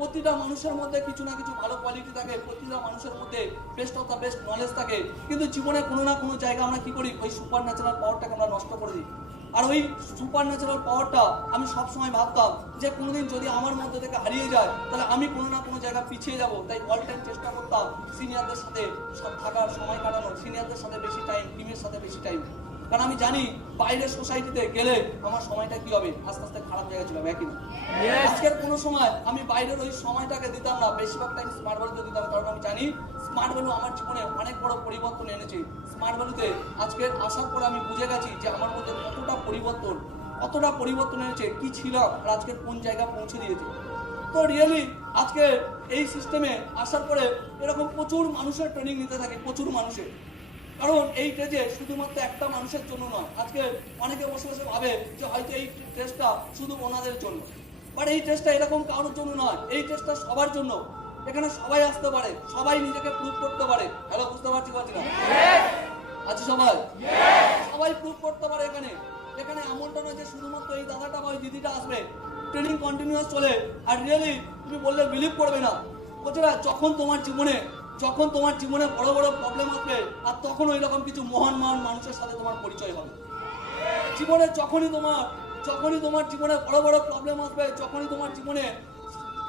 প্রতিটা মানুষের মধ্যে কিছু না কিছু ভালো কোয়ালিটি থাকে, প্রতিটা মানুষের মধ্যে best of the best knowledge থাকে, কিন্তু জীবনে কোনো না কোনো জায়গা আমরা কি করি, ওই সুপার ন্যাচারাল পাওয়ারটাকে আমরা নষ্ট করে দিই। আর ওই সুপার ন্যাচারাল পাওয়ারটা আমি সবসময় ভাবতাম যে কোনোদিন যদি আমার মধ্যে থেকে হারিয়ে যায় তাহলে আমি কোনো না কোনো জায়গা পিছিয়ে যাব। তাই অল টাইম চেষ্টা করতাম সিনিয়রদের সাথে সব থাকার, সময় কাটানোর, সিনিয়রদের সাথে বেশি টাইম, টিমের সাথে বেশি টাইম। কারণ আমি জানি বাইরের সোসাইটিতে গেলে আমার সময়টা কি হবে, আস্তে আস্তে খারাপ জায়গায় চলে যাবে। একই না, আজকের কোনো সময় আমি বাইরের ওই সময়টাকে দিতাম না, বেশিরভাগ টাইম স্মার্ট ভ্যালুতে দিতাম। কারণ আমি জানি স্মার্ট ভ্যালু আমার জীবনে অনেক বড় পরিবর্তন এনেছে। স্মার্ট ভ্যালুতে আজকের আসার পর আমি বুঝে গেছি যে আমার মধ্যে কতটা পরিবর্তন এনেছে, কি ছিলাম আর আজকের কোন জায়গায় পৌঁছে দিয়েছে। তো রিয়েলি আজকে এই সিস্টেমে আসার পরে এরকম প্রচুর মানুষের ট্রেনিং নিতে থাকে, প্রচুর মানুষের। কারণ এই টেজে শুধুমাত্র একটা মানুষের জন্য নয়। আজকে অনেকে বসে বসে ভাবে যে হয়তো এই টেস্টটা শুধু ওনাদের জন্য, বাট এই টেস্টটা এরকম কারোর জন্য নয়, এই টেস্টটা সবার জন্য। এখানে সবাই আসতে পারে, সবাই নিজেকে প্রুভ করতে পারে। হ্যালো, বুঝতে পারছি না? আছে সবাই? সবাই প্রুভ করতে পারে এখানে। এখানে এমনটা নয় যে শুধুমাত্র এই দাদাটা বা ওই দিদিটা আসবে। ট্রেনিং কন্টিনিউয়াস চলে। আর রিয়েলি তুমি বললে বিলিভ করবে না, বলছিরা যখন তোমার জীবনে বড় বড় প্রবলেম আসবে, আর তখন ওই রকম কিছু মহান মানুষের সাথে তোমার পরিচয় হবে। জীবনে যখনই তোমার জীবনে বড় বড় প্রবলেম আসবে, যখনই তোমার জীবনে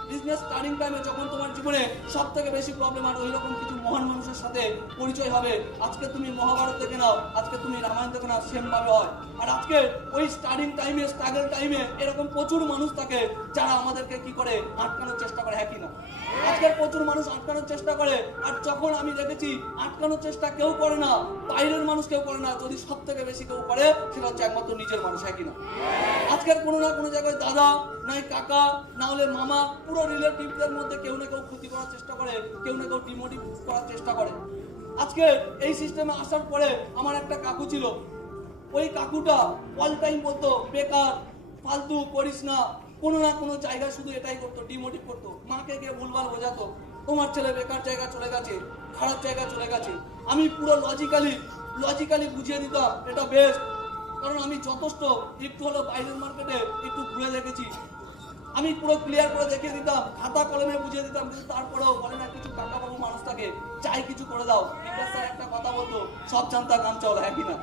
বিজনেস স্টার্টিং টাইমে যখন তোমার জীবনে সব থেকে বেশি প্রবলেম, আর ওই রকম কিছু মহান মানুষের সাথে পরিচয় হবে। আজকে তুমি মহাভারত দেখে নাও, আজকে তুমি রামায়ণ দেখে নাও, সেম ভাবে হয়। আর আজকে ওই স্টার্টিং টাইমে, স্ট্রাগল টাইমে এরকম প্রচুর মানুষ থাকে যারা আমাদেরকে কি করে আটকানোর চেষ্টা করে। হ্যাঁ কি না? আজকের প্রচুর মানুষ আটকানোর চেষ্টা করে। আর যখন আমি দেখেছি আটকানোর চেষ্টা কেউ করে না, বাইরের মানুষ কেউ করে না, যদি সব থেকে বেশি কেউ করে সেটা হচ্ছে একমাত্র নিজের মানুষ। হ্যাঁ কি না? আজকের কোনো না কোনো জায়গায় দাদা, নাই কাকা, না হলে মামা, পুরো রিলেটিভদের মধ্যে কেউ না কেউ ক্ষতি করার চেষ্টা করে, কেউ না কেউ ডিমোটিভ করার চেষ্টা করে। আজকে এই সিস্টেমে আসার পরে আমার একটা কাকু ছিল, ওই কাকুটা অল টাইম বলতো বেকার, ফালতু করিস না, কোনো না কোনো জায়গায় শুধু এটাই করতো, ডিমোটিভ করতো। মাকে গিয়ে ভুলভাল বোঝাতো, তোমার ছেলে বেকার জায়গা চলে গেছে, খারাপ জায়গা চলে গেছে। আমি পুরো লজিক্যালি বুঝিয়ে দিতাম এটা বেস্ট। কারণ আমি যথেষ্ট একটু হলো বাইরের মার্কেটে একটু ঘুরে দেখেছি, আমি পুরো ক্লিয়ার করে দেখিয়ে দিতাম, খাতা কলমে বুঝিয়ে দিতাম। কিন্তু তারপরেও বলে না কিছু কাকা বাবু মানুষ থাকে, চাই কিছু করে দাও। বিকাশ স্যার একটা কথা বলতো, সব জানতা কাম চল। হ্যাঁ কিনা?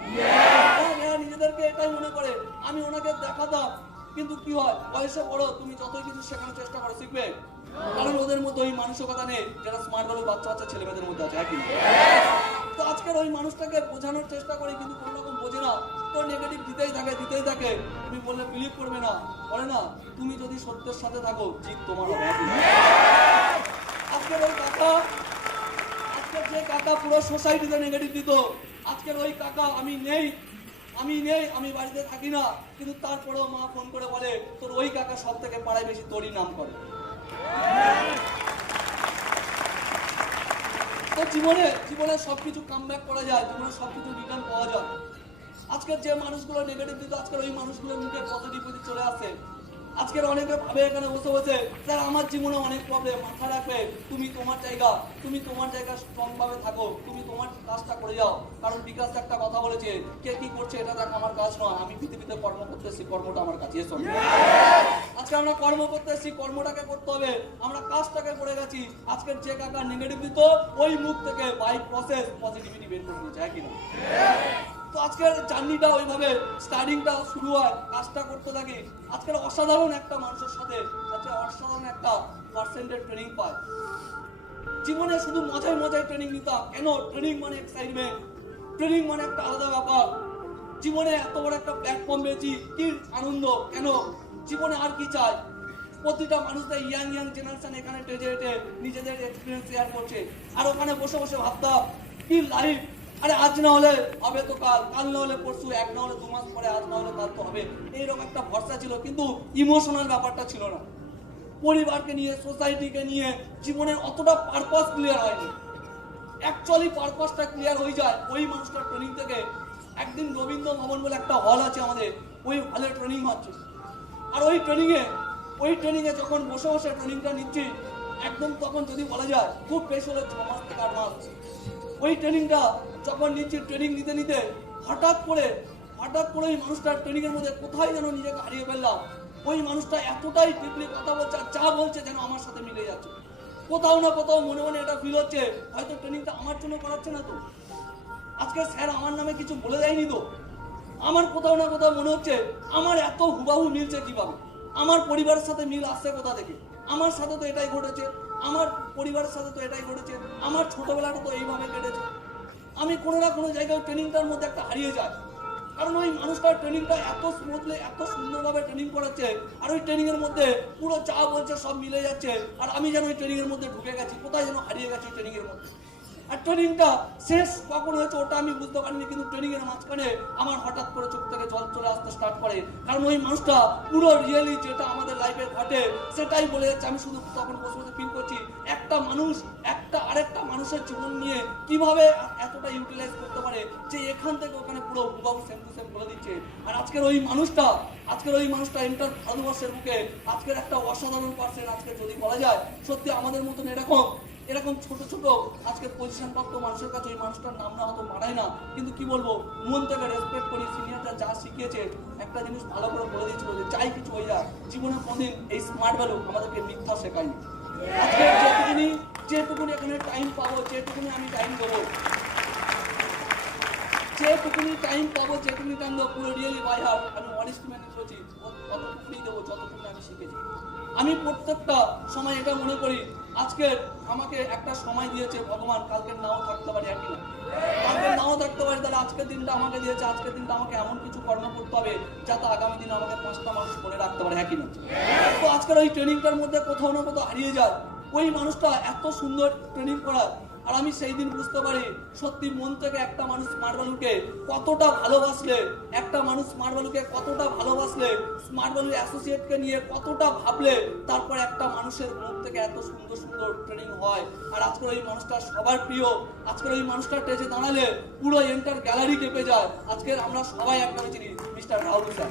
নিজেদেরকে এটাই মনে করে। আমি ওনাকে দেখাতাম, কিন্তু কি হয়, বয়সে বড়, তুমি যতই কিছু শেখানোর চেষ্টা করো শিখবে, কারণ ওদের মধ্যে ওই মানসিকতা নেই যেটা স্মার্ট ভ্যালু বাচ্চা ছেলেমেয়েদের মধ্যে আছে। হ্যাঁ কিনা? তো আজকের ওই মানুষটাকে বোঝানোর চেষ্টা করি, কিন্তু কোনো রকম বোঝে না। তো নেগেটিভ দিতেই থাকে। তুমি বললে বিলিভ করবে না, বলে না তুমি যদি সত্যের সাথে থাকো জিত তোমার হবে। আজকের ওই কাকা, আজকের যে কাকা পুরো সোসাইটিতে নেগেটিভ দিত, আজকের ওই কাকা আমি নেই, আমি বাড়িতে থাকি না, কিন্তু তারপরেও মা ফোন করে বলে তোর ওই কাকা সব থেকে পাড়ায় বেশি তোরই নাম করে। তো জীবনে সবকিছু কামব্যাক করা যায়, জীবনে সবকিছু রিটার্ন পাওয়া যায়। আজকের যে মানুষগুলো নেগেটিভ দিত, আজকের ওই মানুষগুলোর মুখে পজিটিভিটি চলে আসে। আজকের অনেকে ভাবে এখানে বসে স্যার আমার জীবনে অনেক প্রবলেম, মাথা রাখবে, তুমি তোমার জায়গা স্ট্রং ভাবে থাকো, তুমি তোমার কাজটা করে যাও। কারণ বিকাশ একটা কথা বলেছে, কে কি করছে এটা দেখ আমার কাজ নয়, আমি পৃথিবীতে কর্ম করতে এসেছি, কর্মটা আমার কাছে। আজকে আমরা কর্ম করতে এসেছি, কর্মটাকে করতে হবে, আমরা কাজটাকে করে গেছি। আজকের যে কাকা নেগেটিভ দিত, ওই মুখ থেকে বাই প্রসেস পজিটিভিটি বের করে দিয়েছে। হ্যাঁ কিনা? তো আজকের জার্নিটা ওইভাবে স্টার্টিংটা শুরু হয়, কাজটা করতে থাকি। আজকের অসাধারণ একটা মানুষের সাথে আজকে অসাধারণ একটা পার্সেন্টের ট্রেনিং পায়। জীবনে শুধু মজায় ট্রেনিং নিতাম। কেন? ট্রেনিং মানে এক্সাইটমেন্ট, ট্রেনিং মানে একটা আলাদা ব্যাপার। জীবনে এত বড় একটা প্ল্যাটফর্ম পেয়েছি, কি আনন্দ। কেন? জীবনে আর কি চাই? প্রতিটা মানুষদের ইয়াং জেনারেশন এখানে টেজে নিজেদের এক্সপিরিয়েন্স শেয়ার করছে। আর ওখানে বসে ভাবতাম কি লাইফ, আরে আজ না হলে হবে তো কাল না হলে পরশু, এক না হলে 2 মাস পরে, আজ না হলে কাল তো হবে, এইরকম একটা ভরসা ছিল। কিন্তু ইমোশনাল ব্যাপারটা ছিল না। পরিবারকে নিয়ে, সোসাইটিকে নিয়ে জীবনের অতটা পারপাস ক্লিয়ার হয়নি। অ্যাকচুয়ালি পারপাসটা ক্লিয়ার হয়ে যায় ওই মানুষটার ট্রেনিং থেকে। একদিন রবীন্দ্র ভবন বলে একটা হল আছে আমাদের, ওই হলে ট্রেনিং হচ্ছে। আর ওই ট্রেনিংয়ে যখন বসে ট্রেনিংটা নিচ্ছি, একদম তখন যদি বলা যায় খুব বেশি হলে 6 মাস থেকে 8 মাস, ওই ট্রেনিংটা যখন নিচ্ছি, ট্রেনিং নিতে হঠাৎ করে ওই মানুষটার ট্রেনিংয়ের মধ্যে কোথায় যেন নিজেকে হারিয়ে ফেললাম। ওই মানুষটা এতটাই ডিপলি কথা বলছে আর যা বলছে যেন আমার সাথে মিলে যাচ্ছে। কোথাও না কোথাও মনে মনে এটা ফিল হচ্ছে হয়তো ট্রেনিংটা আমার জন্য করাচ্ছে না তো, আজকে স্যার আমার নামে কিছু বলে দেয়নি তো। আমার কোথাও না কোথাও মনে হচ্ছে আমার এত হুবাহু মিলছে কিভাবে, আমার পরিবারের সাথে মিল আসছে কোথা থেকে, আমার সাথে তো এটাই ঘটেছে, আমার পরিবারের সাথে তো এটাই ঘটেছে, আমার ছোটবেলাটা তো এইভাবে কেটেছে। আমি কোনো না কোনো জায়গায় ট্রেনিংটার মধ্যে একটা হারিয়ে যায়, কারণ ওই মানুষটার ট্রেনিংটা এত স্মুথলি এত সুন্দরভাবে ট্রেনিং করাচ্ছে আর ওই ট্রেনিং এর মধ্যে পুরো যা বলছে সব মিলে যাচ্ছে আর আমি যেন ওই ট্রেনিং এর মধ্যে ঢুকে গেছি, কোথায় যেন হারিয়ে গেছি ট্রেনিং এর মধ্যে। আর ট্রেনিংটা শেষ কখন হয়েছে ওটা আমি বুঝতে পারিনি, কিন্তু ট্রেনিং এর মাঝখানে আমার হঠাৎ করে চোখ থেকে জল চলে আসতে স্টার্ট করে, কারণ ওই মানুষটা পুরো রিয়েলি যেটা আমাদের লাইফে ঘটে সেটাই বলে যাচ্ছে। আমি শুধু তখন বসে বসে ফিল করছি একটা মানুষ একটা আরেকটা মানুষের জীবন নিয়ে কিভাবে এতটা ইউটিলাইজ করতে পারে যে এখান থেকে ওখানে পুরো হুবাহু সেম টু সেম বলে দিচ্ছে। আর আজকের ওই মানুষটা এন্টার ভারতবর্ষের বুকে আজকের একটা অসাধারণ পার্সন। আজকে যদি বলা যায় সত্যি আমাদের মতন এরকম ছোট ছোট আজকের পজিশন প্রাপ্ত মানুষের কাছে ওই মানুষটার নাম না হয়তো মানায় না, কিন্তু কি বলবো মন থেকে রেসপেক্ট করি। সিনিয়ররা যা শিখিয়েছে একটা জিনিস ভালো করে বলে দিয়েছিল যে চাই কিছু হয়ে যায়, জীবনে কোনদিন এই স্মার্ট ভ্যালু আমাদেরকে মিথ্যা শেখায়নি। আজকে যেটুকুনি এখানে টাইম পাবো, যেটুকুনি আমি টাইম দেবো, যেটুকুনি টাইম দেবো পুরো রিয়েলি বাই হার্ট আমি অনেস্ট মেনে বলছি ততটুকুনি দেবো যতটুকু আমি শিখেছি। আমি প্রত্যেকটা সময় এটা মনে করি আজকে আমাকে একটা সময় দিয়েছে ভগবান, কালকে নাও থাকতে পারে, একই না কালকে নাও থাকতে পারে, তাহলে আজকের দিনটা আমাকে দিয়েছে, আজকের দিনটা আমাকে এমন কিছু কর্ম করতে হবে যাতে আগামী দিনে আমাকে 5টা মানুষ মনে রাখতে পারে, একই না। তো আজকের ওই ট্রেনিংটার মধ্যে কোথাও না কোথাও হারিয়ে যায় ওই মানুষটা এত সুন্দর ট্রেনিং করার। আর আমি সেই দিন বুঝতে পারি সত্যি মন থেকে একটা মানুষ স্মার্ট ভ্যালুকে কতটা ভালোবাসলে, স্মার্ট ভ্যালু অ্যাসোসিয়েটকে নিয়ে কতটা ভাবলে তারপর একটা মানুষের মুখ থেকে এত সুন্দর সুন্দর ট্রেনিং হয়। আর আজকের ওই মানুষটা সবার প্রিয়, আজকের ওই মানুষটা স্টেজে দাঁড়ালে পুরো এন্টার গ্যালারি কেঁপে যায়। আজকের আমরা সবাই একদম চিনি মিস্টার রাহুল স্যার।